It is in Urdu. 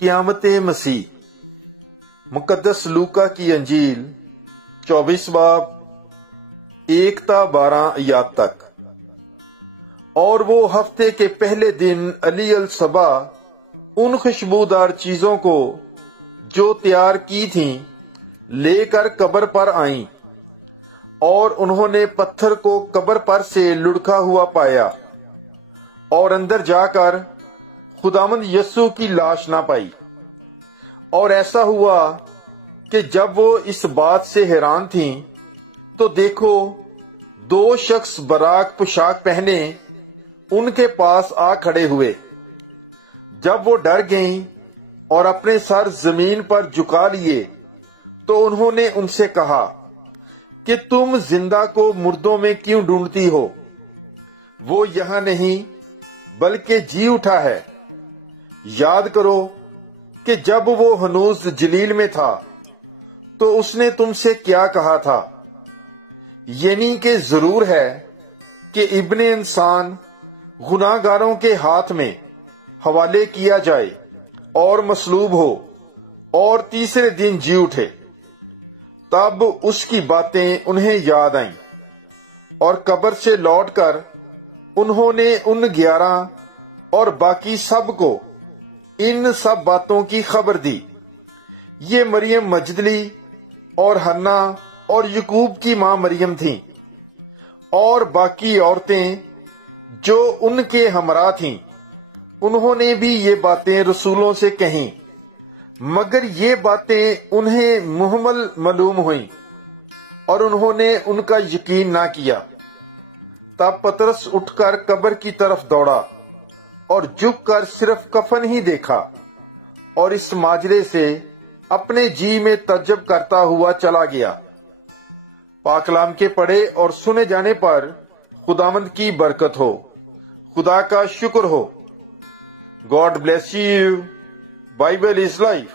قیامت مسیح۔ مقدس لوکا کی انجیل 24 باب 1 تا 12 آیات تک۔ اور وہ ہفتے کے پہلے دن علی الصبح ان خوشبودار چیزوں کو جو تیار کی تھیں لے کر قبر پر آئیں، اور انہوں نے پتھر کو قبر پر سے لڑکا ہوا پایا، اور اندر جا کر خداوند یسوع کی لاش نہ پائی۔ اور ایسا ہوا کہ جب وہ اس بات سے حیران تھیں تو دیکھو 2 شخص براق پوشاک پہنے ان کے پاس آ کھڑے ہوئے۔ جب وہ ڈر گئیں اور اپنے سر زمین پر جھکا لیے تو انہوں نے ان سے کہا کہ تم زندہ کو مردوں میں کیوں ڈھونڈتی ہو؟ وہ یہاں نہیں بلکہ جی اٹھا ہے۔ یاد کرو کہ جب وہ ہنوز جلیل میں تھا تو اس نے تم سے کیا کہا تھا، یعنی کہ ضرور ہے کہ ابن انسان گناہ گاروں کے ہاتھ میں حوالے کیا جائے اور مصلوب ہو اور تیسرے دن جی اٹھے۔ تب اس کی باتیں انہیں یاد آئیں، اور قبر سے لوٹ کر انہوں نے ان 11 اور باقی سب کو ان سب باتوں کی خبر دی۔ یہ مریم مجدلی اور حنا اور یعقوب کی ماں مریم تھیں، اور باقی عورتیں جو ان کے ہمراہ تھیں، انہوں نے بھی یہ باتیں رسولوں سے کہیں، مگر یہ باتیں انہیں مہمل معلوم ہوئیں اور انہوں نے ان کا یقین نہ کیا۔ تب پطرس اٹھ کر قبر کی طرف دوڑا اور جھک کر صرف کفن ہی دیکھا، اور اس ماجرے سے اپنے جی میں تعجب کرتا ہوا چلا گیا۔ پاک کلام کے پڑھے اور سنے جانے پر خداوند کی برکت ہو۔ خدا کا شکر ہو۔ God bless you. Bible is life.